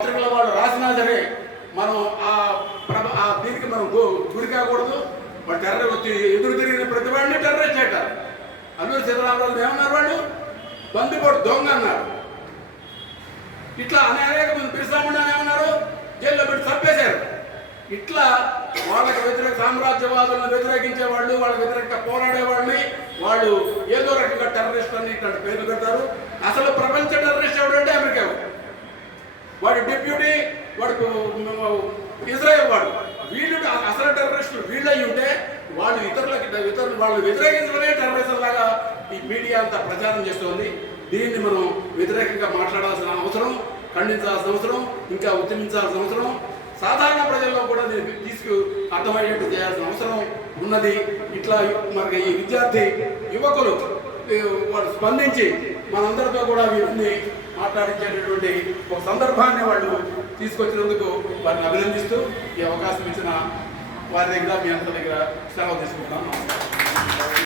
పత్రికల వాళ్ళు రాసినా సరే మనం ఆ దీనికి మనం గురి కాకూడదు. వాడు టెర్రర్ వచ్చి ఎదురు తిరిగిన ప్రతి వాడిని టెర్రరిస్ట్ చేయటారు. అల్లూరి సీతారామరాజు ఏమన్నారు? వాళ్ళు బందిపోటు దొంగ అన్నారు. ఇట్లా అనేక మంది బిర్సాముండా ఏమన్నారు? జైల్లో పెట్టి చంపేశారు. ఇట్లా వాళ్ళకి వ్యతిరేక సామ్రాజ్యవాదులను వ్యతిరేకించే వాళ్ళు, వాళ్ళకి వ్యతిరేకంగా పోరాడే వాళ్ళని వాళ్ళు ఏదో రకంగా టెర్రరిస్ట్ అని ఇట్లాంటి పేర్లు పెడతారు. అసలు ప్రపంచ టెర్రరిస్ట్ ఎవడంటే అమెరికా వాడు, డిప్యూటీ వాడు ఇజ్రాయెల్ వాడు. వీళ్ళు అసలు టెర్రరిస్టులు వీళ్ళు అయ్యి ఉంటే వాళ్ళు ఇతరులు వాళ్ళు వ్యతిరేకించడమే టెర్రరిజం లాగా ఈ మీడియా అంతా ప్రచారం చేస్తుంది. దీన్ని మనం వ్యతిరేకంగా మాట్లాడాల్సిన అవసరం, ఖండించాల్సిన అవసరం, ఇంకా ఉద్యమించాల్సిన అవసరం, సాధారణ ప్రజల్లో కూడా దీన్ని అర్థమయ్యేట్టు చేయాల్సిన అవసరం ఉన్నది. ఇట్లా మనకి ఈ విద్యార్థి యువకులు వాళ్ళు స్పందించి మనందరితో కూడా వీటిని మాట్లాడించేటటువంటి ఒక సందర్భాన్ని వాళ్ళు తీసుకొచ్చినందుకు వారిని అభినందిస్తూ ఈ అవకాశం ఇచ్చిన వారి దగ్గర మీ అందరి దగ్గర సెలవు తీసుకుంటున్నాను.